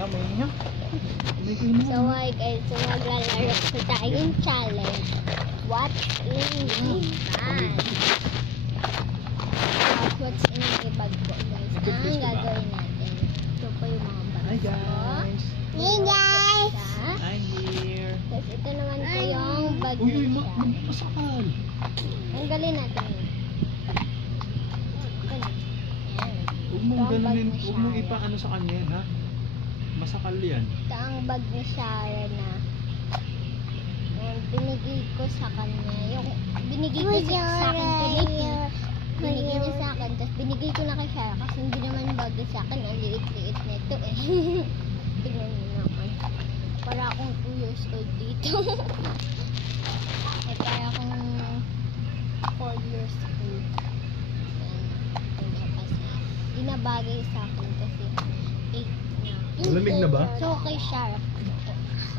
nga, may nga. So hi guys, so maglalaro po tayong challenge. What's in my bag? What's in my bag po guys? Ang gagawin natin. Ito po yung mga bag. Hi guys! Hey guys! I'm here! Tapos ito naman po yung bag Uy, niya. masakal! Tanggalin natin yun. Huwag mong ganunin, huwag mong ipaano sa kanya yan, ha? Masakal yan. Ito ang bag ni Shara na binigay ko sa kanya. Yung binigay ko sa akin kay Nikki. Binigay niya sa akin. Tapos binigay ko na kay Shara kasi hindi naman bagay sa akin. Ang liit-liit nito eh. Tignan niyo naman. Para akong 2 years old dito. Eh para akong 4 years old. Hindi na bagay sa akin kasi 8 na. Malamig na ba? So kay Shara.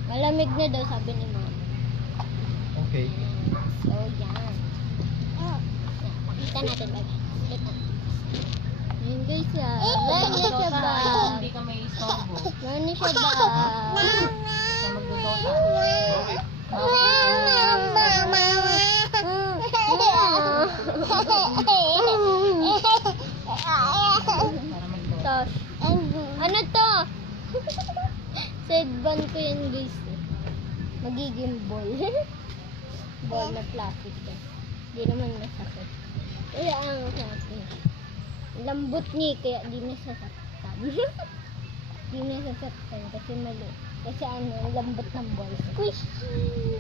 Malamig na daw sabi ni Mama. Okay. So yan. Pakita natin ba? Yun guys ah. Gano'n siya ba? Hindi ka may istorbo. Gano'n siya ba? Sa magdodota. Okay. Para magdodota. Tapos, ano to? Sideband ko yan guys. Magiging ball. Ball na plastic to. Hindi naman nasakit. Kaya ang sakit. Lambot niya kaya di nasasaktan. Di nasasaktan kasi mali. Kasi ano, lambot ng ball. Squishy!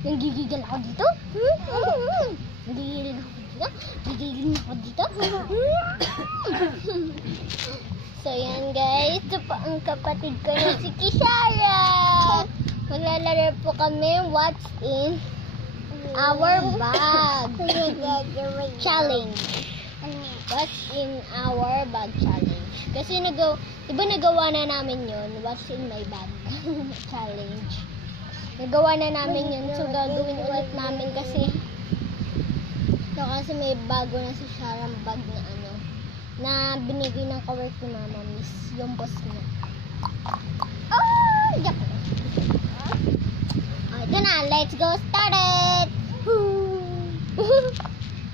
Nanggigigil ako dito? Nanggigigil ako dito? Gigigil ako dito? So yan guys, ito po ang kapatid ko na si Kishara. Maglalaro po kami what's in our bag challenge. What's in our bag challenge. Kasi diba nagawa na namin yun, what's in my bag challenge. Nagawa na namin yun, so gagawin ulit namin kasi may bago na si Sharang bag na ano, na binigay ng kawork ni Mama Miss, yung boss niya. Oh, yak. Ito na, let's go start it!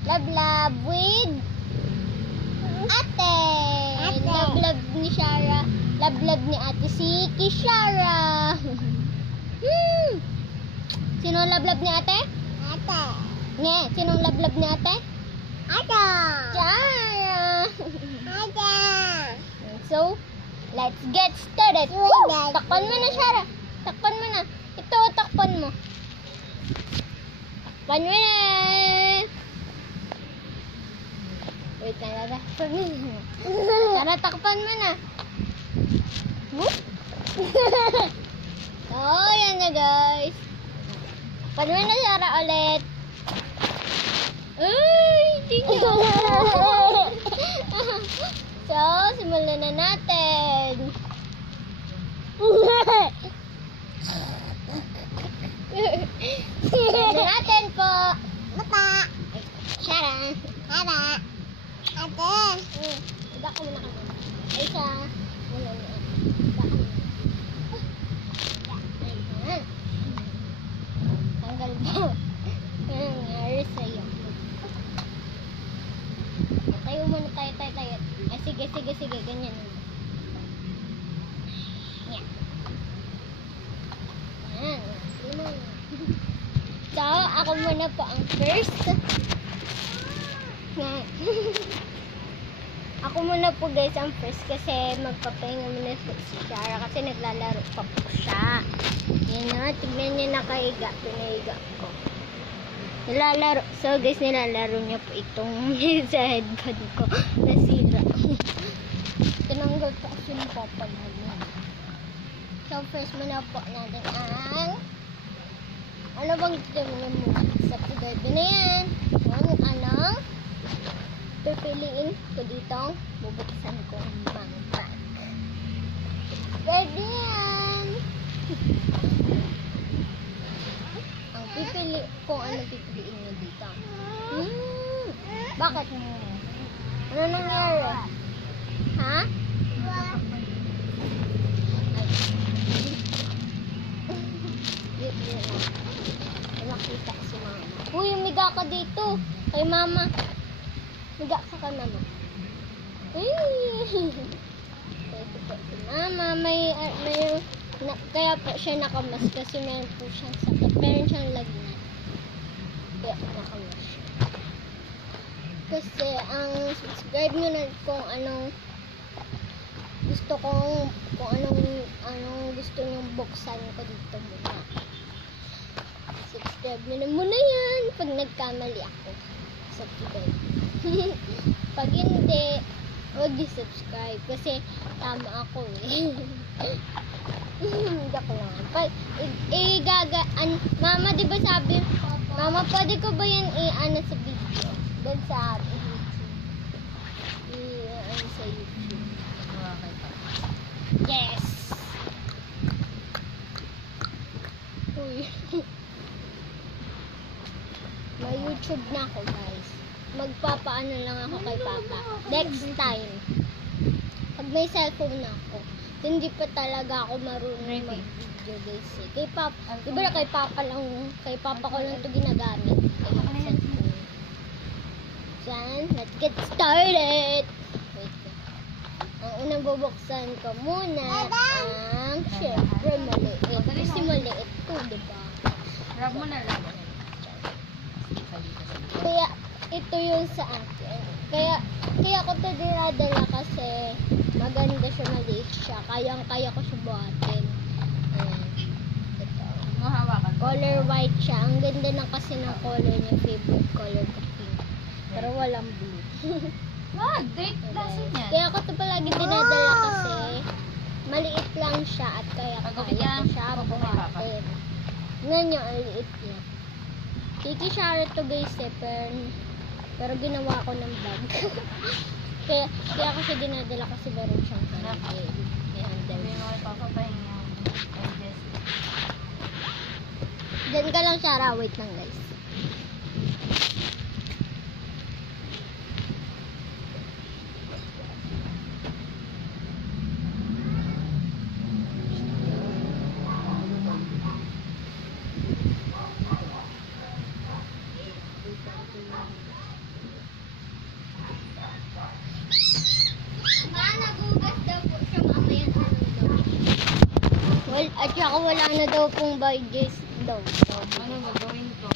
Love love with ate! Love love ni Shara. Love love ni ate si Kishara. Sino love love ni ate? Ate. Nge, sinong love love ni ate? Ate. Shara. Ate. So, let's get started. Takpan mo na, Shara. Takpan mo na. Ito, takpan mo. Takpan mo na. Wait na, takpan mo na. Shara, takpan mo na. Oh, yan na guys. Takpan mo na, Shara, ulit. Ay, hindi nyo. So, simulan na natin. Simulan na natin po. Bata. Shara. Shara. Ate. Iba ko muna kami. Ay, siya. Muna na. Iba ko muna. Ayan. Tanggal po. Ano nangyari sa'yo? Tayo muna tayo. Ay, sige. Ganyan. Yan. Yan. So, ako muna po ang first. Yan. Ako muna po guys ang first kasi magpapahinga muna si Shara kasi naglalaro pa po siya. Yan na, tignan niyo nakahiga. Pinahiga ko. Nilalaro. So guys, nilalaro niya po itong sa headband ko. Nasira. Tinanggal po kasi ng papa namin. So first muna po natin ang ano bang tignan mo sa pagdabi na yan. Anong pipiliin ko dito. Bubuksan ko. kung ano pipiliin niyo dito. Bakit? Ano nangyari? Ha? Ay. Yun. Ay, makita si mama. Uy, umiga ka dito. Kay mama. Umiga ka ka mama. Uy. Ito po si mama. Kaya po siya nakamas kasi meron po siyang sakit. Meron siyang lagnat. Kaya nakamas siya. Kasi ang subscribe nyo na kung anong gusto nyong buksan ko dito muna. Subscribe nyo na muna yan pag nagkamali ako. Subscribe. Pag hindi, huwag di-subscribe kasi tama ako eh. Joke lang. Mama, di ba sabi, Mama, pwede ko ba yan i-ano sa video? Doon sa YouTube. I-ano sa YouTube. Yes! Uy. May YouTube na ako, guys. Magpapaano lang ako kay Papa. Next time. Pag may cellphone na ako. Hindi pa talaga ako marunong mag-video, guys. Kay Papa, di ba kay Papa ko lang ito ginagamit. Kay cellphone. Diyan, let's get started! Wait. Ang unang bubuksan ko muna ang syempre maliit. Kasi maliit to, di ba? Grab mo na lang. Kaya, ito yung sa akin. Kaya ko ito dinadala kasi maganda siya, maliit siya. Kayang-kaya ko siya buhatin. Ayan. Ito. Mahawakan. Color white siya. Ang ganda na kasi ng color niya. Favorite color ko pink. Pero walang blue. Wag, date lesson yan. Kaya ko ito palagi dinadala kasi maliit lang siya at kaya Pag ko umiyak, siya huwag mo ipapa. buhatin. Ngayon, ang liit niya. Kiki shower to guys eh, pero ginawa ko ng bag. kaya ko siya dinadala kasi meron siyang handle. May handle. Sabi mo kay Papa pahinga. Diyan ka lang siya, wait lang guys. Well, at saka wala na daw pong budget daw. Ano gagawin ko?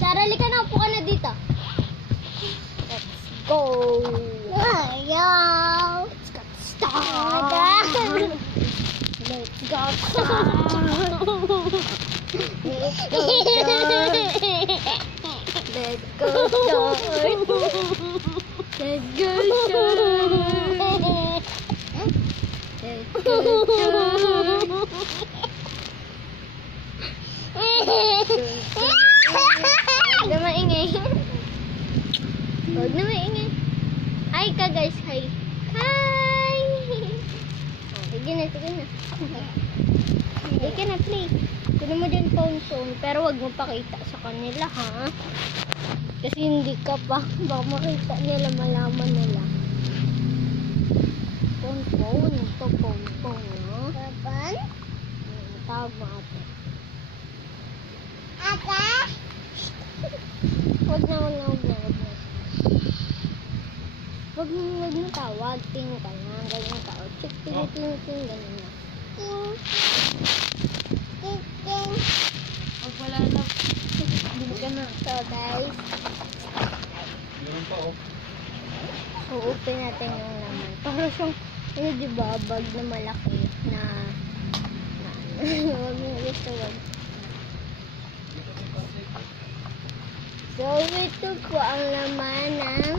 Sarah, lika na, upo ka na dito. Let's go! Ayaw! Let's get started! Let's go Let's go Let's go Let's go Huwag na maingay. Huwag na maingay. Hi ka guys, hi. Hi! Sige na. Sige na, play. Kunin mo dyan phone, pero huwag mo pakita sa kanila, ha? Kasi hindi ka pa. Baka makita nila, malaman nila. Phone. Ito, phone, no? Kapan? Tawag mo ate. Ate? Huwag na. Huwag mo tawag. Ting ka na. Ganyan ka. O, ting, ganyan na. Ting. Pag wala na, Hindi ka na. So, guys. Meron pa oh. Uupin natin yung laman. Para siyang, diba, bag na malaki na huwag mo gusto, wag. So, ito ko ang laman ng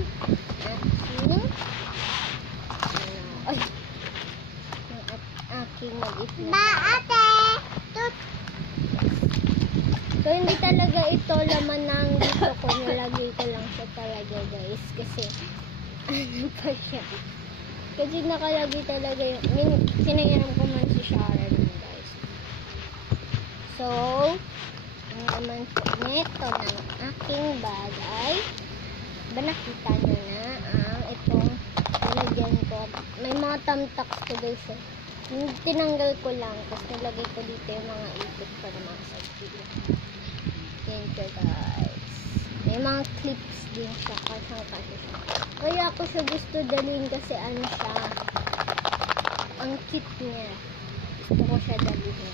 aking maliit na ate! So, hindi talaga ito laman ng gusto ko. Nilagay ko lang siya talaga, guys. Kasi, ano pa siya? Kasi nakalagay talaga yung, sinayaran ko man si Sharon, guys. So, ang naman po nito ng aking bagay, ba nakita nyo na ang itong nilagyan ko. May mga tamtaks to guys. Tinanggal ko lang, tapos nilagay ko dito yung mga ipit para makasagpil. Yan siya guys. May mga clips din siya kasi siya. Kaya ako siya gusto dalhin kasi ano siya, ang cute niya. Gusto ko siya dalhin.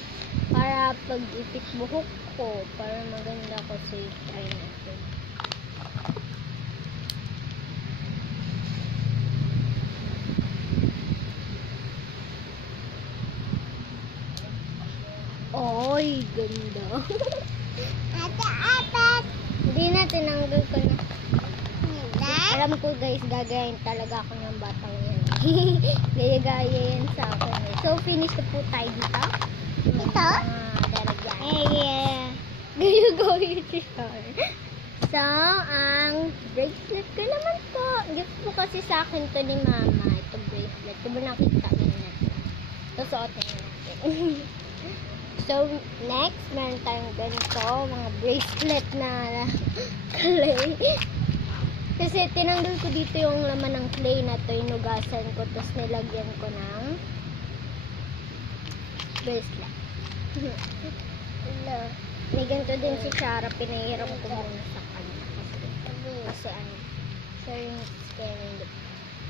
Para pag ipit buhok ko, para maganda ko sa try natin. Oy, ganda. Hindi na, tinanggal ko na. Alam ko guys, gagayin talaga ako ng batang yan. Gaya-gaya yan sa akin. So, finish na po tayo dito. Ito? Yeah. Gaya-gaya siya. So, ang bracelet ko naman po. Gift po kasi sa akin to ni mama. Ito bracelet. Diba nakita niyo natin? Ito suotin natin. So, next, meron tayong ganito, mga bracelet na clay. Kasi tinanggal ko dito yung laman ng clay na to, inugasan ko, tapos nilagyan ko ng bracelet. May ganito din si Shara, pinahiram ko muna sa kanya. Kasi ano, siya yung scaring.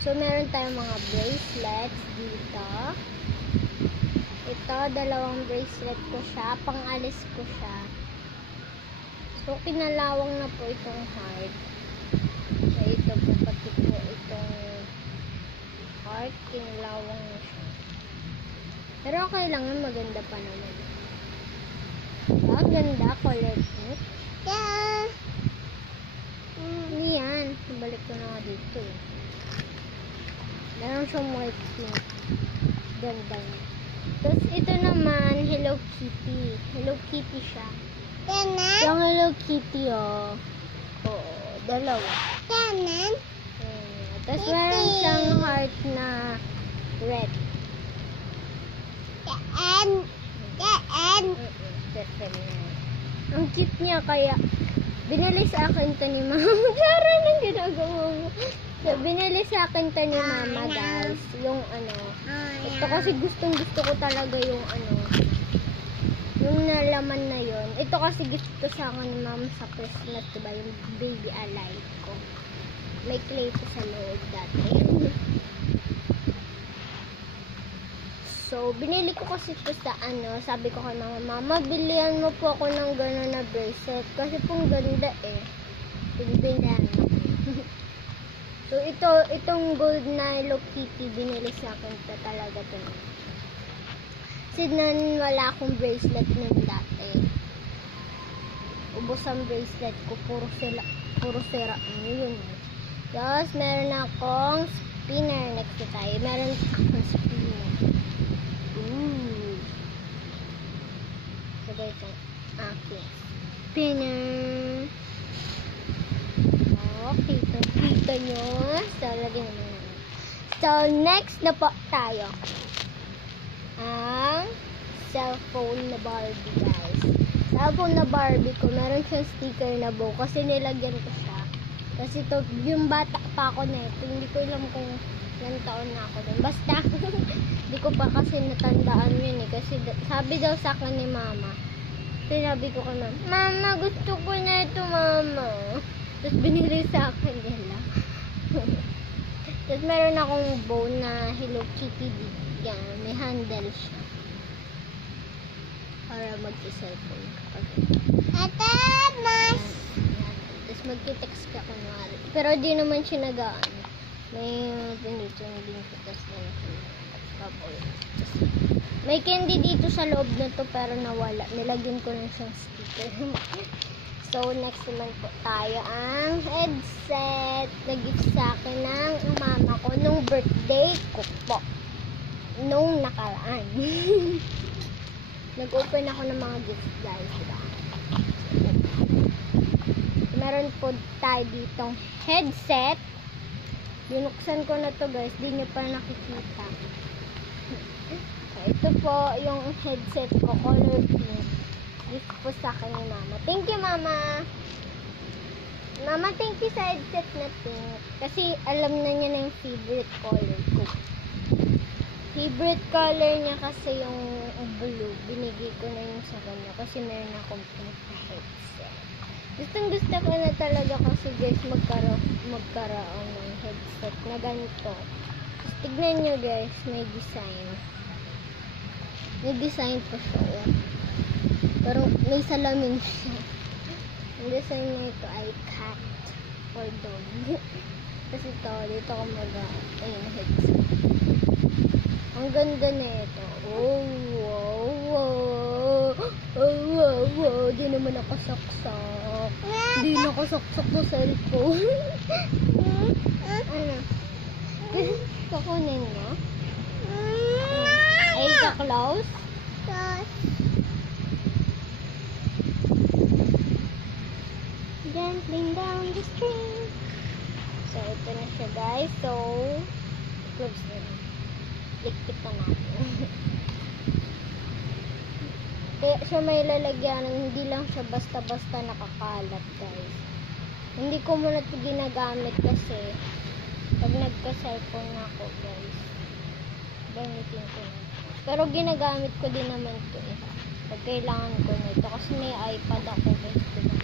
So, meron tayong mga bracelets dito. Ito, dalawang bracelet ko siya. Pang-alis ko siya. So, kinalawang na po itong heart. So, ito po, pati po itong heart. Kinalawang na siya. Pero okay lang yun. Maganda pa naman. Ang ganda. Color pink. Yeah! Hindi yan. Balik ko na nga dito eh. Meron siyang white pink. Ganda niya. Tapos ito naman, Hello Kitty. Hello Kitty siya. Yung Hello Kitty, oh. Oo, dalawa. Tapos meron siyang heart na red. Ang cute niya, kaya binili sa akin to ni mama. Sharon, ang ginagawa mo. So, binili sa akin to ni mama, guys. Yung ano. Ito kasi gustong gusto ko talaga yung ano. Yung nalaman na yon. Ito kasi gift ko sa akin ni mama sa Christmas, diba? Yung baby alive ko. May clay ko sa loob dati. So, binili ko kasi ito sa ano. Sabi ko kay mama, bilihan mo po ako ng gano'n na bracelet. Kasi pong ganda eh. Bilihan mo. So, itong gold na Hello Kitty, binili sa akin ito talaga ito. Kasi nun, wala akong bracelet nun dati. Ubos ang bracelet ko, puro sira. Ano yun? Tapos, meron akong spinner next to tayo. Meron akong spinner. Ooh. So, ito aking spinner. Okay, kita nyo. So, lagyan naman namin. So, next na po tayo. Ang cellphone na Barbie, guys. Cellphone na Barbie ko, meron siyang sticker na bow kasi nilagyan ko siya. Kasi ito, yung bata pa ako nito, hindi ko alam kung ilang taon na ako doon. Basta, hindi ko pa kasi natandaan yun eh. Kasi sabi daw sa akin ni mama, sinabi ko kay mama, gusto ko na ito, mama. Tapos binili sa akin nila. Tapos meron akong bow na Hello Kitty. Yan, may handle siya. Para mag-cellphone ka. Tapos magkitext ka kunwari. Pero di naman siya nagaan. May pinito din siya. Tapos may candy dito sa loob na to pero nawala. Nilagyan ko lang siyang sticker. So, next naman po tayo ang headset na gift sa akin ng mama ko nung birthday ko po. Nung nakaraan. Nag-open ako ng mga gifts, guys. Diba? Meron po tayo ditong headset. Binuksan ko na to, guys. Di nyo pa nakikita. So, ito po yung headset ko, color pink. Gift po sa akin ni Mama. Thank you, Mama. Mama, thank you sa headset na pink. Kasi alam na niya na yung favorite color ko. Favorite color niya kasi yung blue. Binigay ko na yung sa kanya kasi meron akong pink na headset. Gustong gusto ko na talaga kasi guys magkaroon ng headset na ganito. Tapos tignan nyo guys, may design. May design po siya. Oh. Pero may salamin siya. Ang design na ito ay cat or dog. Kasi ito, dito ko ayun, headset. Ang ganda na ito. Oh, wow, wow. Oh, wow, wow. Di naman ako saksak. Di na ako saksak sa cellphone. Ano? Kukunin niya? Ay, ka-close? Gentling down the stream. So, ito na siya guys. So, close na. Likpit na natin. Kaya siya may lalagyan, hindi lang siya basta-basta nakakalat guys. Hindi ko muna ito ginagamit kasi pag nagka-cellphone na ako guys, gamitin ko na. Pero ginagamit ko din naman ito eh. Pag kailangan ko na ito kasi may iPad ako guys. Diba?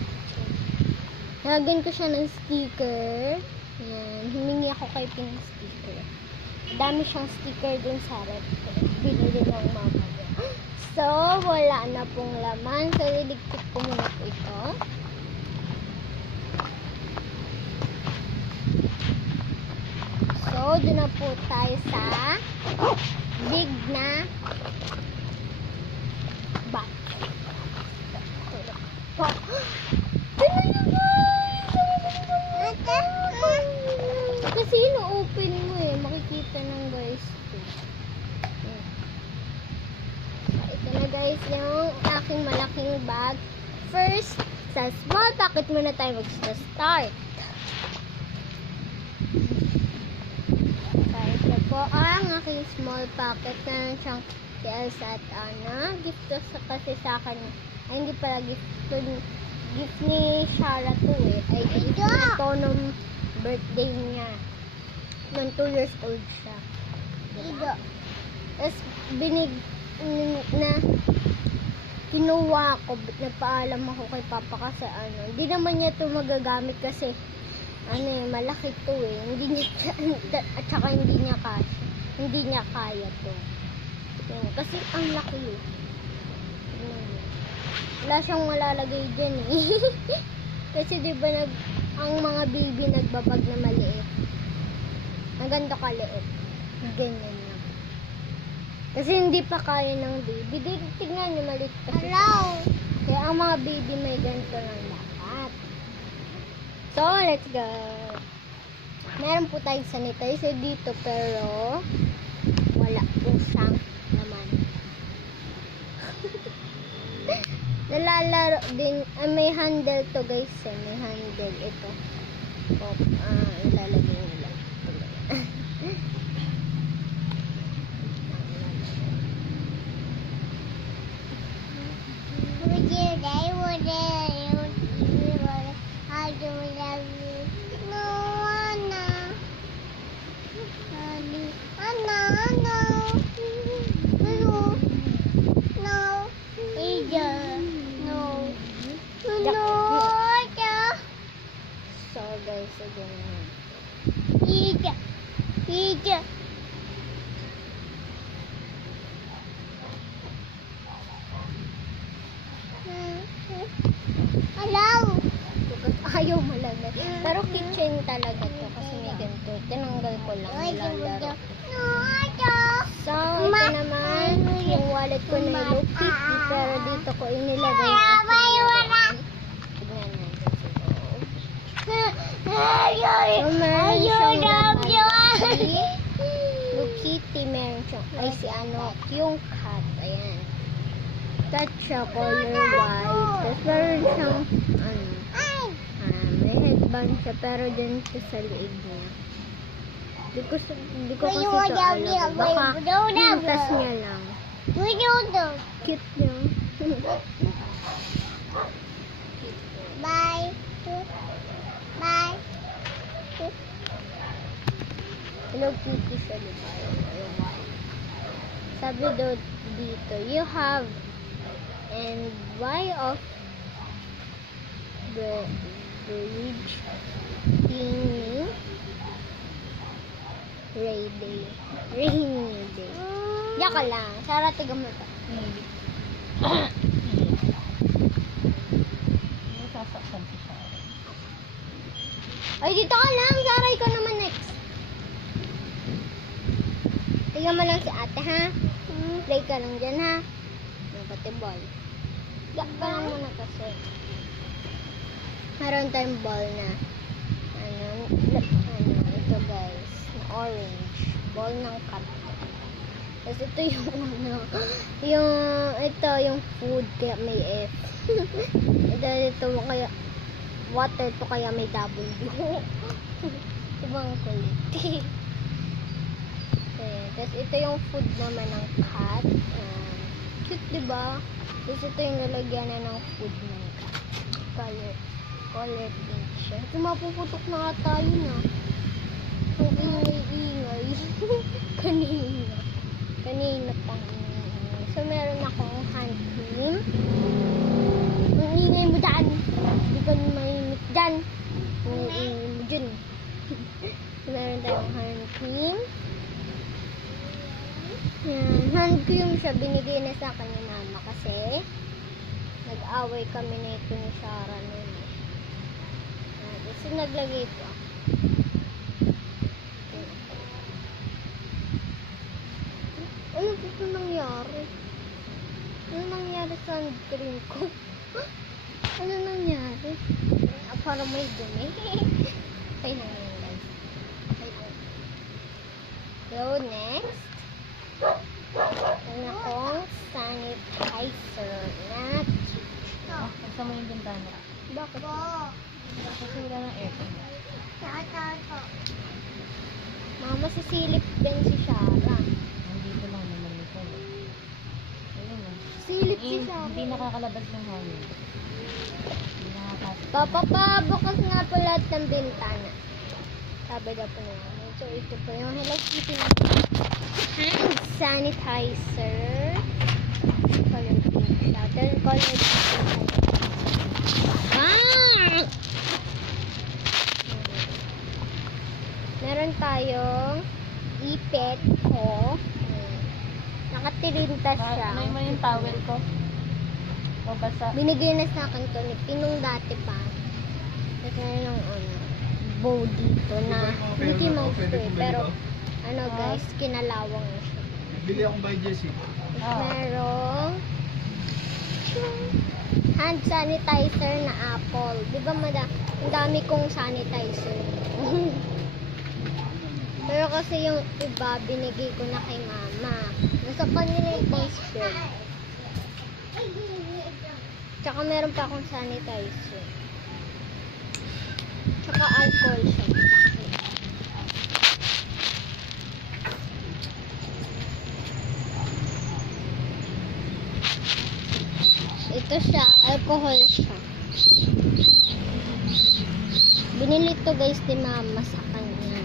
Nagin ko siya ng sticker. Yan. Humingi ako kay Pink sticker. Dami siyang sticker dun sa rep. Binili ng mama niya. So, wala na pong laman. So, liligpit ko muna po ito. So, dun na po tayo sa big na box. Kasi ino-open mo eh. Makikita ng guys. So, ito na guys yung aking malaking bag. First, sa small packet muna tayo mag-start. So, ito po ang aking small packet na siyang kay Elsa at Anna. Gift to kasi sa akin. Ay, hindi pala gift to. Gift ni Shara to eh. Ay, gift na to nung birthday niya. Nung 2 years old siya. Diba? Tapos, kinuha ko, nagpaalam ako kay Papa kasi hindi naman niya ito magagamit kasi malaki to eh. Hindi niya, at saka hindi niya kaya to. Kasi ang laki eh. Wala siyang malalagay dyan eh. Kasi diba ang mga baby nagbabag na maliit. Ang ganda kaliit. Ganyan lang. Kasi hindi pa kaya ng baby. Tignan nyo, maliit pa siya. Kaya ang mga baby may ganito lang lahat. So, let's go. Meron po tayong sanitizer dito pero wala po siyang naman. Nalalaro din. May handle to guys. May handle ito. Ilalagay nila. So guys, again. Ika. Hello. Ayaw malagay. Pero kitchen talaga to kasi may ganito. Tinanggal ko lang. Nilalaro. So, ito naman yung wallet ko na Hello Kitty. Pero dito ko inilagay yung so, meron siyang Hello Kitty, meron siyang, ay si yung cat, ayan. Cat siya, color white. Tapos meron siyang, may headband siya, pero dyan siya sa liig niya. Di ko kasi ito alam. Baka hintas niya lang. Cute niya. Bye. Bye. Hello Kitty sa lugar. Sabi daw dito, you have and why of the bridge rainy day. Yaka lang. Sarah, tiga mo ito. Maybe. Sasaktan si Sarah. Ay, dito ka lang. Sarah, ikaw naman next. Tiga mo lang si ate, ha? Play ka lang dyan, ha? Yung pati ball. Yak ka lang muna kasi. Meron tayong ball na ito guys, na orange. Ball ng cat. Tapos ito yung food, kaya may F. ito kaya water to, kaya may W. Ibang kulit. Tapos ito yung food naman ng cat. Cute, diba? Tapos ito yung lalagyan na ng food ng cat. Color pink siya. Mapuputok na nga tayo na. Ang ingay-ingay. Kanina pang ingay. So, meron akong hand cream. Ang ingay mo dyan. Hindi ka mainit dyan. Ang ingay mo dyan. So, meron tayong hand cream. Yan. Hand cream siya. Binigay na sa akin ni mama kasi nag-away kami na ito ni Sarah noon. So, naglagay po ako. Ano ito nangyari? Ano nangyari sa hand cream ko? Ano nangyari? Para may dumi. Okay na yun, guys. So, next. Ano akong sanitizer na Basta mo yung bintana. bakit? Kasi wala ng aircon. Mama, sisilip din si Sarah. Nandito lang naman ito. Ayun o. Silip si Sarah. Hindi nakakalabas ng hangin. Hindi nakakasok. Papapabukas nga po lahat ng bintana. Sabi daw po nila. So, ito po yung Hello Kitty na hand sanitizer. Color pink siya. Color pink. Meron tayong ipet ko. Nakatilintas siya. May mo yung towel ko. O basa. Binigay na sa akin to ni Pinong dati pa. Kasi yung bow dito na Mickey Mouse to eh. Pero guys, kinalawang na siya. Bili akong by Jessie. Merong hand sanitizer na apple. Di ba ang dami kong sanitizer. Pero kasi yung iba, binigay ko na kay mama. Nasa kanila yung basket. Tsaka meron pa akong sanitizer. Tsaka alcohol siya. Ito siya, alcohol siya. Binili to guys ni mama sa kanya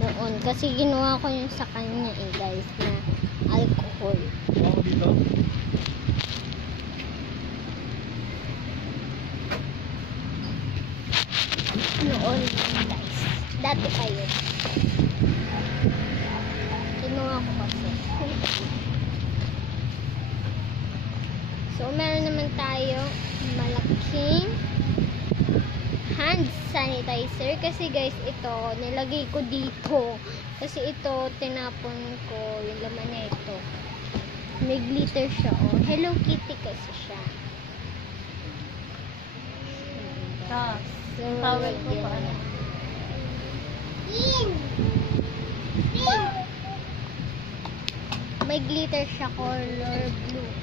noon. Kasi ginawa ko yung sa kanya guys na alcohol. Ako dito. Noon guys. Dati kayo. Ginawa ko kasi. So, meron naman tayo malaking hand sanitizer. Kasi guys, ito, nilagay ko dito. Kasi ito, tinapon ko yung laman na ito. May glitter siya, oh. Hello Kitty kasi siya. So, Towel ko lagyan pa ano. na. May glitter siya, color blue.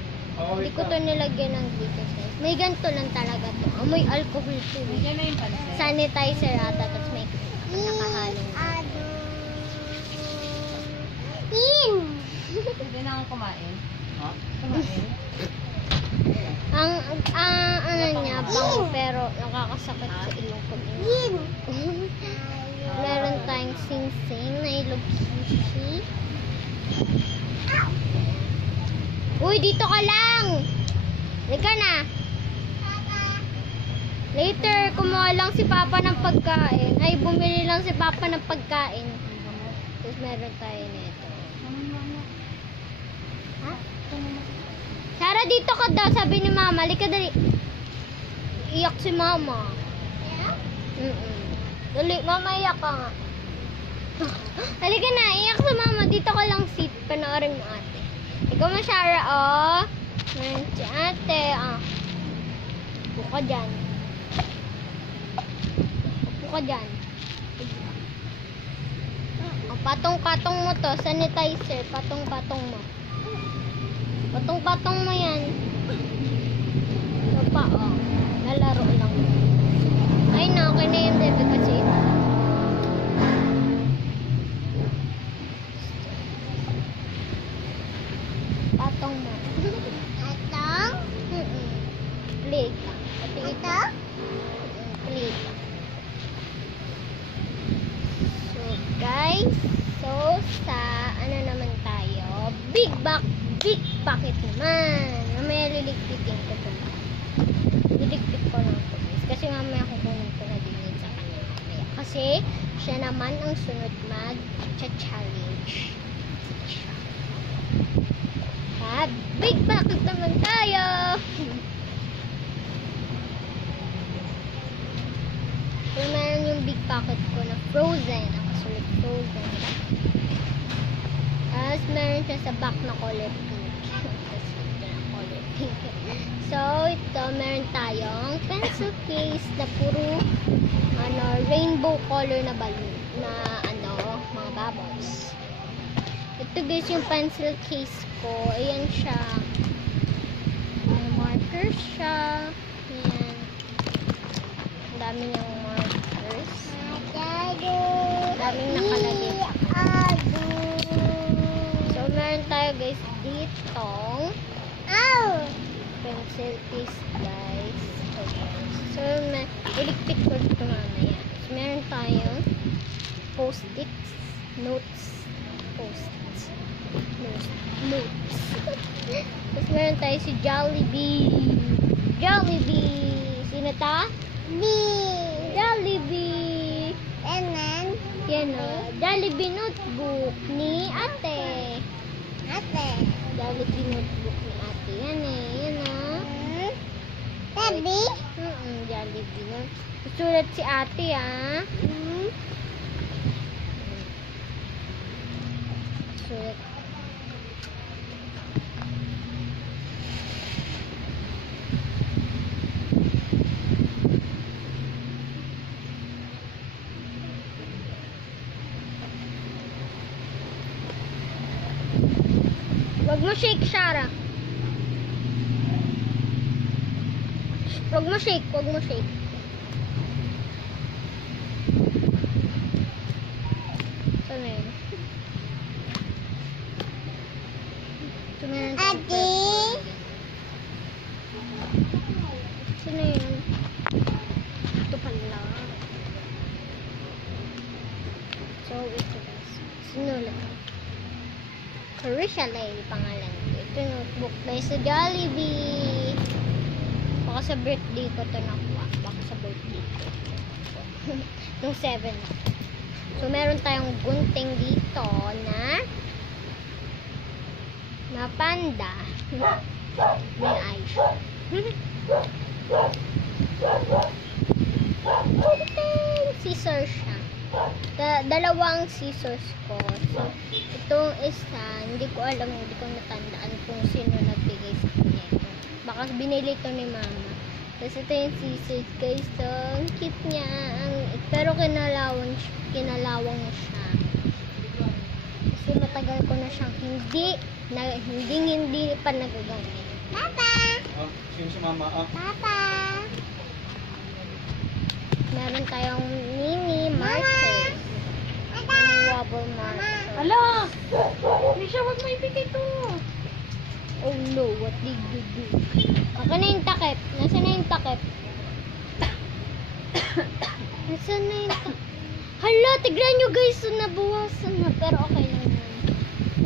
Hindi ko to nilagyan ng glitter size. May ganito lang talaga to. Amoy alcohol to. Yan na yung pansin. Sanitizer ata, tapos may nakahalong. Pwede na akong kumain. Ha? Kumain. Ang ano niya, bango, pero nakakasakit sa ilong pag meron tayong sing-sing na ilokishi. Uy, dito ka lang! Halika na! Later, kumuha lang si Papa ng pagkain. Ay, bumili lang si Papa ng pagkain. Tapos meron tayo nito. Ha? Sarah, dito ka daw, sabi ni Mama. Halika dali. Iyak si Mama. Dali, Mama, iyak ka nga. Halika na, iyak si Mama. Dito ka lang sit. Panoorin mo ate. Ikaw mo, Sarah, oh. Meron si ate, ah. Upo ka dyan. Upo ka dyan. Oh, patong-patong mo to. Sanitizer. Patong-patong mo. Patong-patong mo yan. Ito pa, oh. Lalaro lang. Ay, na, okay na yung bebe kasi ito. Patong mo. Patong? Play ka. Pati ito? Play ka. So, guys. So, sa ano naman tayo? Big bucket naman. Mamaya liligpitin ko ito. Liligpit ko lang ito, guys. Kasi mamaya kukunin ko na din yun sa kanya mamaya. Kasi, siya naman ang sunod mag-challenge. Ha? Big bucket naman tayo! So, meron yung big bucket ko na frozen. Nakasulit frozen. Tapos, meron siya sa back na color pink. Tapos, ito na color pink. So, ito, meron tayong pencil case na puro rainbow color na balloon. Na, mga bubbles. Ito, guys, yung pencil case ko. Ayan siya. May markers siya. Ayan. Ang dami niyang markers. Ang daming nakalagay sa kanya. So, meron tayo, guys, ditong pencil case, guys. So, iligpit ko dito mamaya. So, meron tayong post-its, notes, post-its, notes. Tapos meron tayo si Jollibee. Jollibee! Sino ta? Jollibee! Yan o. Jollibee notebook ni ate. Jollibee notebook ni ate. Yan eh. Yan o. Jollibee na. Sulat si ate ah. Sulat. Wag mo shake, Shara. Wag mo shake. Saan na yun? Ito na yun. Saan na yun? Ito pala. So, ito guys. Sinulat ko. Carisha Lyle pangalan ko. Ito notebook guys sa Jollibee. Baka sa birthday ko ito nakuha. Baka sa birthday ko. Nung 7 na. So, meron tayong gunting dito na panda. May eyes. Scissors siya. Dalawang scissors ko. So, itong isa, hindi ko natandaan kung sino nagbigay sa kanya. Baka binili ito ni Mama. Tapos ito yung scissors, guys. So, ang cute niya. Pero kinalawang na siya. Kasi matagal ko na siyang hindi pa nagagamit. Papa! Sino si Mama? Papa! Meron tayong mini markers. Mini wobble markers. Ala! Hindi siya, wag mo ibigay ito. Oh no, what did you do? Ako na yung takip. Nasaan na yung takip? Nasaan na yung takip? Hala, tignan nyo guys. Nabawasan na. Pero okay lang yan.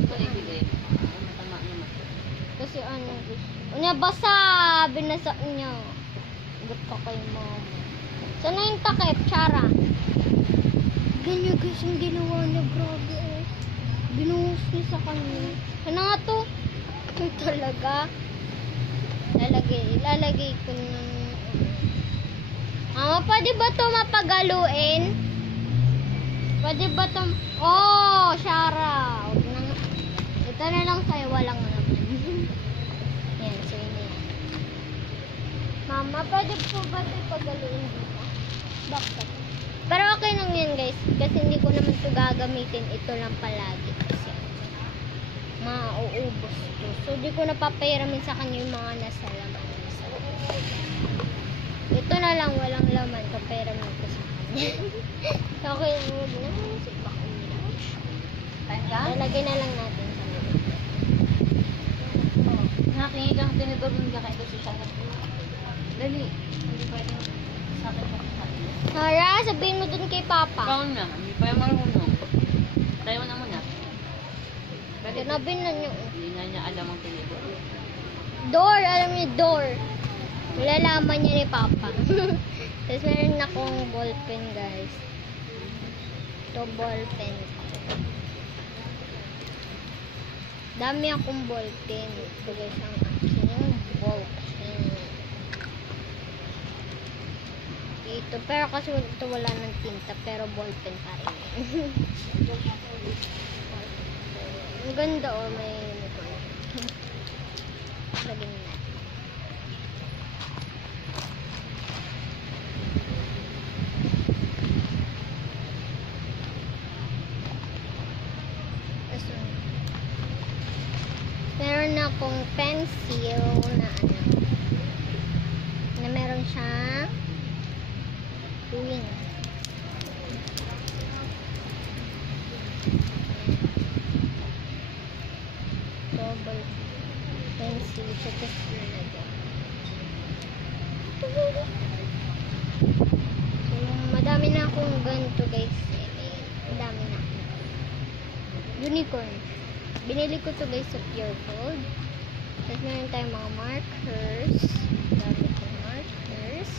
Ito ibigay. Tama naman. Kasi ano guys. Basa. Binasa niya. Gat ka kay mama. Saan na yung takip, Chara? Ganyan guys yung ginawa niya. Grabe eh. Binuhos niya sa kanya. Ano nga to? Ito talaga. Ilalagay ko ng... Mama, pwede ba to mapagaluin? Pwede ba to... Oh, Shara. Huwag na nga. Ito na lang sa'yo. Walang naman. Yan, sa'yo na yan. Mama, pwede po ba ito pagaluin dito? Bakit? Pero okay lang yan guys. Kasi hindi ko naman ito gagamitin. Ito lang palagi. Kasi mauubos to. So, di ko napapahiramin sa kanya yung mga nasa laman. Ito na lang, walang laman. Papahiramin ko sa kanya. So, okay lang. Huwag na. Sipak ko nila. Lalagay na lang natin sa laman. Nakakingi kang tinidor ng kakain ko si Shara. Dali. Hindi pwede sa akin pa sa akin. Tara, sabihin mo dun kay Papa. Ikaw na. Hindi pa yung marunong. Tayo na muna. Pwede na. Sinabi na niyo. Hindi na niya alam ang tinidor. Door, alam niyo, door. Malalaman niya ni Papa. Tapos meron akong ballpen, guys. Ito, ballpen. Dami akong ballpen. Ito, guys, ang aking ballpen. Ito, pero kasi ito wala ng tinta, pero ballpen pa rin. Ang ganda, oh, may lagyan na. Meron akong pencil na ano, na meron siyang wing. Double pencil siya, tapos nilagyan. So, madami na akong ganito guys. Madami na. Unicorn. Binili ko to guys sa Pure Gold. Tapos meron tayong mga markers. Dami kong markers.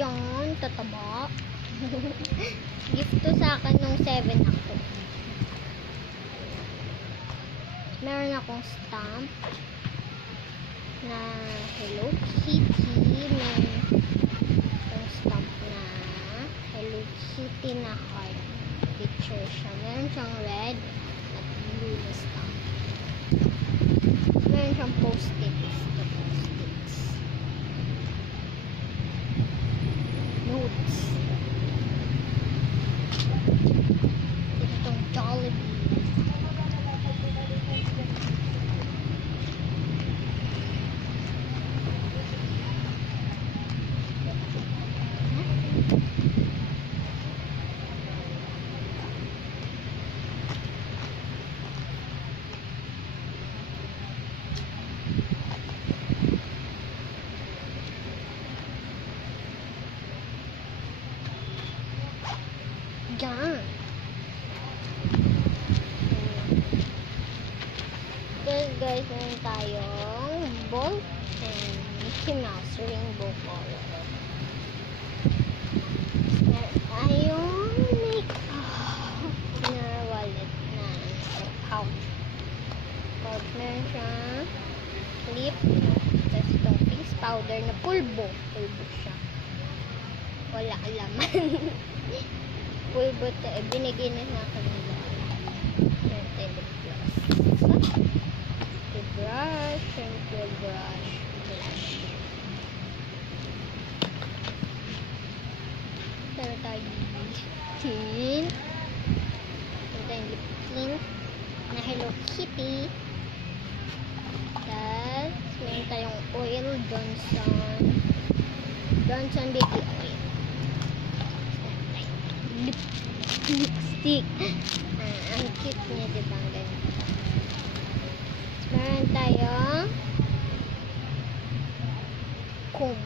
Yan, tataba. Gift to sa akin nung 7 ako. Meron akong stamp na Hello Kitty. Meron akong stamp na Hello Kitty na heart picture siya. Meron siyang red at blue na stamp. Meron siyang post-its. Post-its. Notes. Itong Jollibee. Yan. Guys, meron tayong ball and Mickey Mouse rainbow color. Meron tayong makeup na wallet na pouch. Meron siyang lip, tapos itong face powder na pulbo. Pulbo siya. Wala laman. Pulbo ito. Binigay na sa akin nila. Meron tayong lip gloss. Lip brush. Lip brush. Blush. Meron tayong lip tint. Meron tayong lip tint na Hello Kitty. Tapos, meron tayong oil, Johnson baby oil. Lipstick. Ang cute niya, diba? Ang ganyan. Meron tayong comb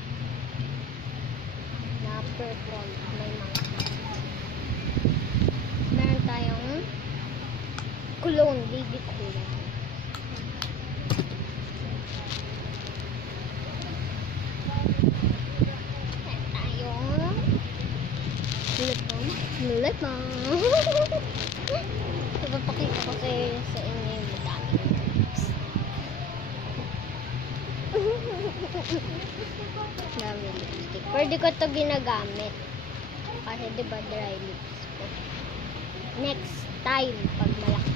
na purple. May mga. Meron tayong cologne, baby cologne. Meron tayong lip balm. Ipapakita ko sa inyo yung madami. Dami lipstick. Pwede ko to ginagamit. Kasi diba dry lips ko. Next time, pag malaki.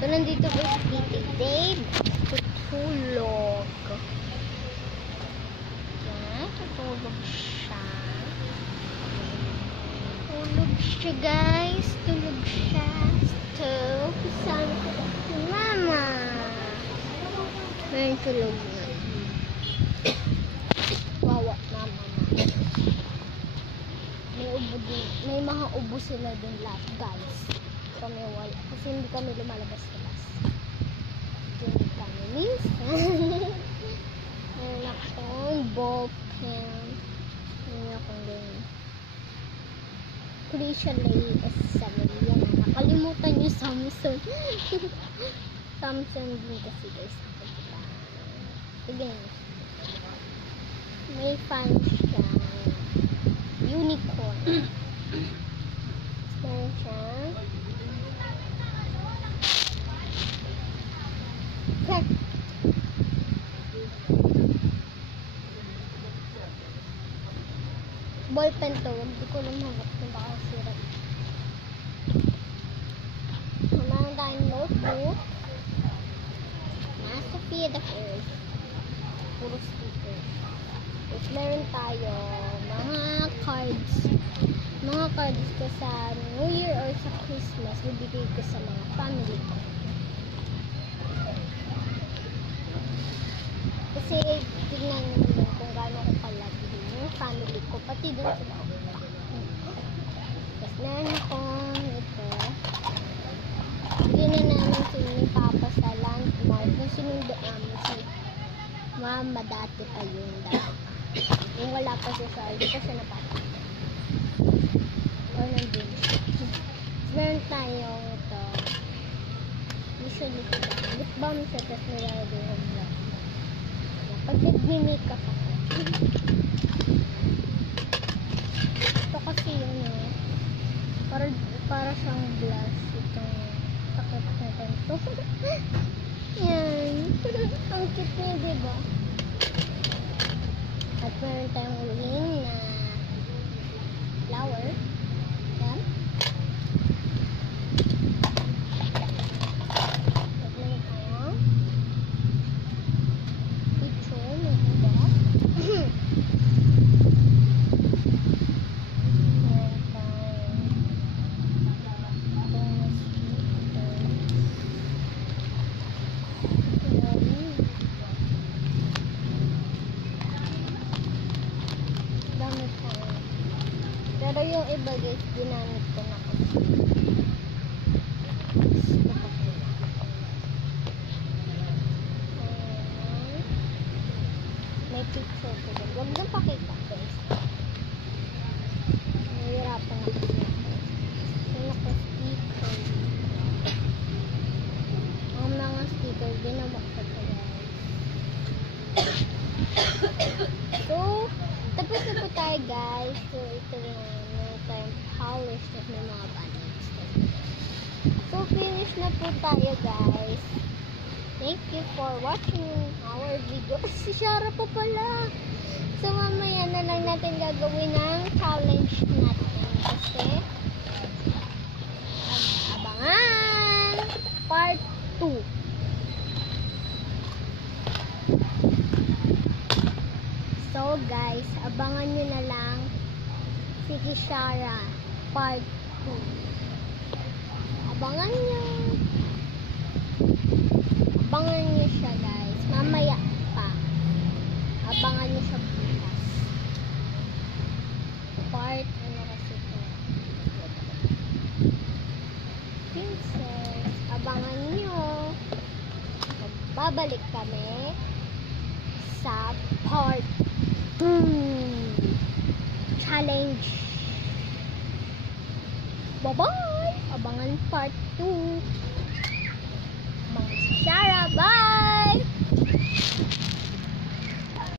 So, nandito po si Titi Dave. Tutulog. Yan, tutulog siya. Tulog siya, guys. Tulog siya. So, kasama ko si Mama. Meron tulog na. Wawa, Mama na. May ubo din. May mga ubo sila din lahat, guys. Kami wala. Kasi hindi kami lumalabas-labas. Hindi kami minsan. Meron akong ball pen. Meron akong ganyan. Christian Lay S7. Yan na. Nakalimutan yung Samsung. Samsung din kasi guys. Sige. May fan siya. Unicorn. Meron siya. Okay. Ballpen to. Hindi ko lang hawak kung baka sirap. Meron tayong notebook. Sophia the First. Puro sticker. Tapos meron tayo mga cards. Mga cards ko sa New Year or sa Christmas. Bibigay ko sa mga family ko. Kasi tignan nyo kung gaano ko palagi yung family ko. Pati din sa mga. Tapos meron akong ito. Hindi na namin si Papa sa landmark. Yung sinundo namin si Mama dati pa yun. Yung wala pa siya sa hindi pa siya napapita. O nandun siya. Meron tayong ito. Usually ito. Lip balm siya. Tapos nilalagay yung black. Pag nag-makeup ako. Ito kasi yun para siyang blush. Itong takot natin ito. Yan. Ang cute niya, diba? At meron tayong ring na flower. Yan. At meron tayong picture na diba? Meron tayong bonus stickers. Dami po. Pero yung iba guys, ginamit ko na kasi. Gusto ko po. May picture ko doon. Huwag nang pakita guys. Nahihirapan na kasi ako. Yung naka-sticker. Ang mga sticker, ginawa ko pa guys. So, tapos na po tayo guys. So, ito na. Meron tayong polish at may mga banners. So, finish na po tayo guys. Thank you for watching our video. Si Shara pa pala. So, mamaya na lang natin gagawin ang challenge natin. Kasi, abangan! Part guys, abangan nyo na lang si Kishara part 2. Abangan nyo. Abangan nyo siya guys. Mamaya pa. Abangan nyo siya bukas. Part ano kasi ito. Princess. Abangan nyo. Babalik kami sa part 2 challenge. Bye-bye! Abangan part 2. Abangan si Sarah. Bye!